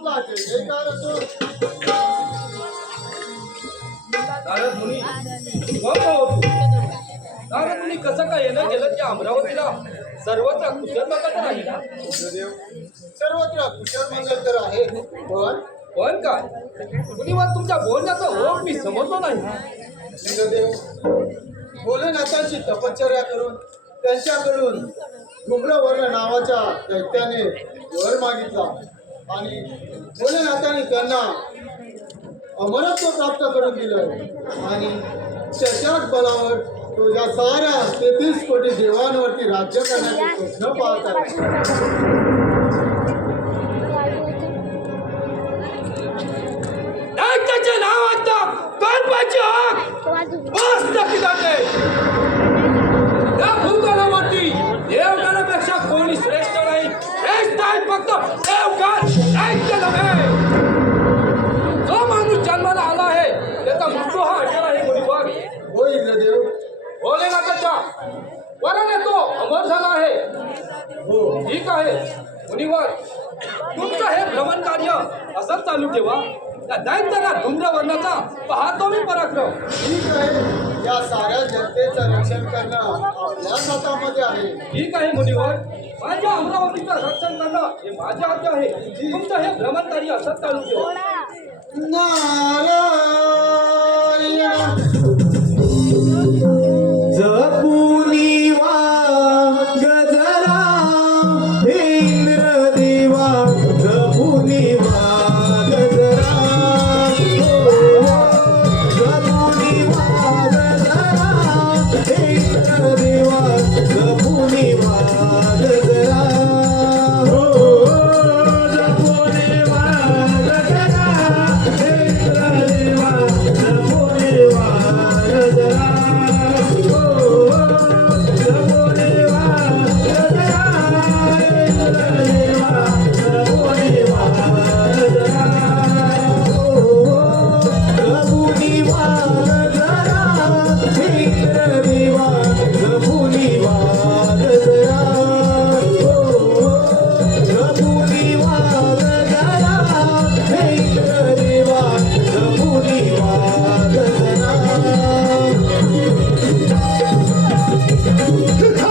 आपला जय जयकार असो नारद मुनी कोण होतो नारद मुनी कसं काय येणं गेलं की अमरावतीला सर्वत्र कुशल बघत नाही ना? इंद्रदेव सर्वत्र कुशल मंगल तर आहे पण पण काय? कुणी वर तुमच्या बोलण्याचा ओढ मी समजलो नाही. भोलेनाथांची तपश्चर्या करून त्यांच्याकडून धूम्रवर्ण नावाच्या दैत्याने वर मागितला. आणि भोलेनाथाने त्यांना अमरत्व प्राप्त करून दिलं आणि त्याच्याच बलावर तो या साऱ्या तेहतीस कोटी देवांवरती राज्य करण्याचे स्वप्न पाहत आभार झालं आहे. हो, ठीक आहे. मुनिवर तुमचं हे भ्रमण कार्य असंच चालू ठेवा. त्या दैत्याला धुंद्र वर्णाचा पाहतो मी पराक्रम. ठीक आहे. या साऱ्या जनतेचं रक्षण करणं आपल्या हातामध्ये आहे. ठीक आहे मुनिवर. माझ्या अमरावतीचं रक्षण करणं हे माझ्या हात आहे. तुमचं हे भ्रमण कार्य असंच चालू ठेवा. नारायण.